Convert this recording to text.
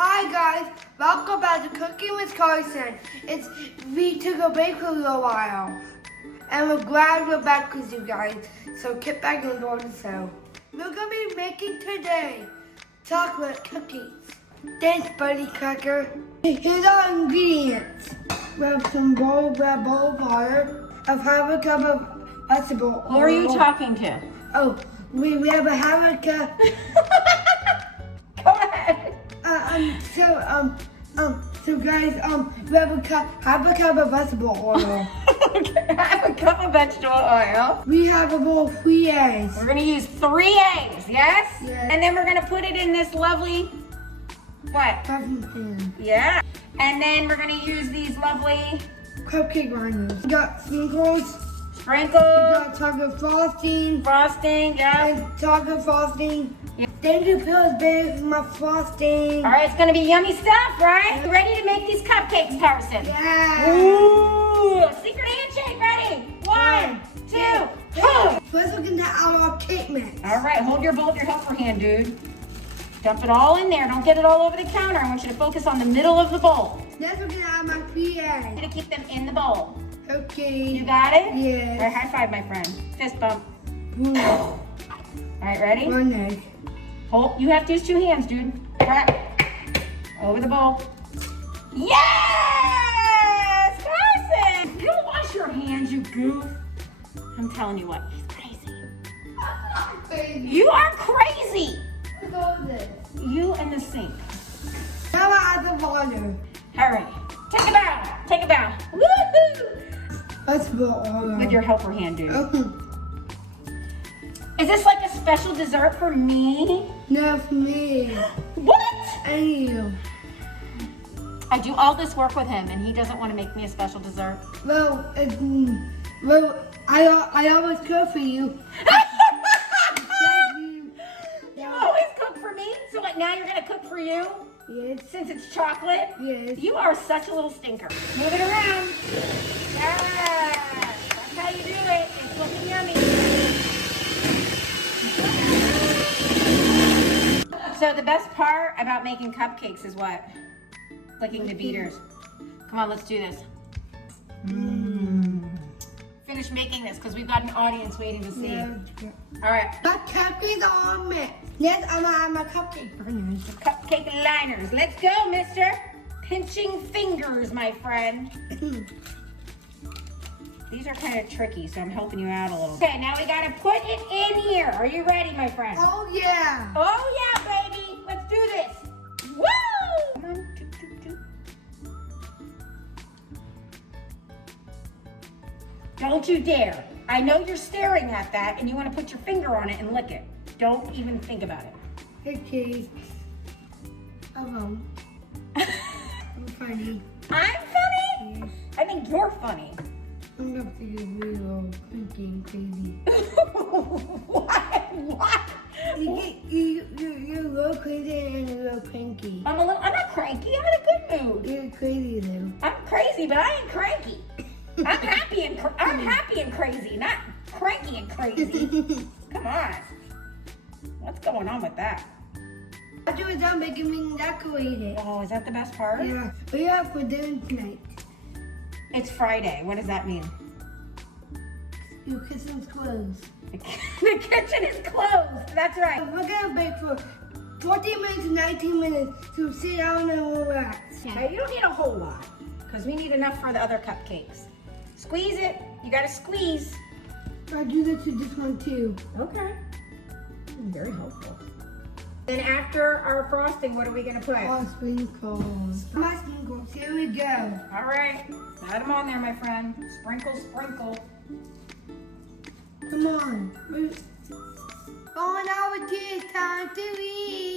Hi guys, welcome back to Cooking with Carson. We took a break for a little while, and we're glad we're back with you guys. So get back and enjoy the show. We're gonna be making today chocolate cookies. Thanks, Buddy Cracker. Here's our ingredients. We have some bowl of water, of half a cup of vegetable oil. Who are you talking to? Oh, we have a half a cup. Go ahead. So guys, we have half a cup of vegetable oil. Okay, half a cup of vegetable oil. We have a bowl of 3 eggs. We're gonna use 3 eggs, yes? Yes. And then we're gonna put it in this lovely, what? Pan. Yeah. And then we're gonna use these lovely Cupcake liners. We got sprinkles. We sprinkles, got chocolate frosting. frosting, yeah. And chocolate frosting. Yeah. Thank you for those babies for my frosting. All right, it's gonna be yummy stuff, right? You ready to make these cupcakes, Carson? Yeah. Ooh, secret handshake, ready? 1, 2, 3. First we're gonna add our cake mix. All right, hold your bowl with your helper hand, dude. Dump it all in there. Don't get it all over the counter. I want you to focus on the middle of the bowl. Next we're gonna add my 3 eggs. I'm gonna keep them in the bowl. Okay. You got it? Yes. All right, high five, my friend. Fist bump. Boom. All right, ready? 1 egg. Hold. You have to use 2 hands, dude. Crack. Over the bowl. Yes! Carson! You don't wash your hands, you goof. I'm telling you what, he's crazy. You are crazy. What's all this? You and the sink. Now I add the water. Hurry. Take a bow. Take a bow. Woohoo! Vegetable oil. With your helper hand, dude. Oh. Is this like a special dessert for me? No, for me. What? And you. I do all this work with him and he doesn't want to make me a special dessert. Well, I always cook for you. You always cook for me? So what, now you're going to cook for you? Yes. Since it's chocolate? Yes. You are such a little stinker. Move it around. Yes. That's how you do it. It's looking yummy. So the best part about making cupcakes is what? Licking the beaters. Come on, let's do this. Finish making this because we've got an audience waiting to see. Yeah. All right. My cupcakes are all mixed. Next, I'm gonna add my cupcake liners. Cupcake liners. Let's go, mister. Pinching fingers, my friend. These are kind of tricky, so I'm helping you out a little. Okay, now we gotta put it in here. Are you ready, my friend? Oh yeah. Oh yeah, baby. Let's do this. Woo! Come on. Don't you dare. I know you're staring at that and you want to put your finger on it and lick it. Don't even think about it. Okay. I'm funny. I'm funny? Yes. I think you're funny. I'm gonna have to get real cooking crazy. What? You're a little crazy and a little cranky. I'm not cranky. I'm in a good mood. You're crazy though. I'm crazy, but I ain't cranky. I'm happy and crazy, not cranky and crazy. Come on. What's going on with that? After we're done making me decorated. Oh, is that the best part? Yeah. What do you have for dinner tonight? It's Friday. What does that mean? Your kitchen's closed. The kitchen is closed. That's right. We're gonna bake for 14 minutes to 19 minutes to sit down and relax. Okay, you don't need a whole lot because we need enough for the other cupcakes. Squeeze it. You gotta squeeze. I'll do this to this one too. Okay. Very helpful. Then after our frosting, what are we gonna put? Oh, sprinkles. My sprinkles. Here we go. All right. Add them on there, my friend. Sprinkle, sprinkle. Come on. Oh, now it's time to eat.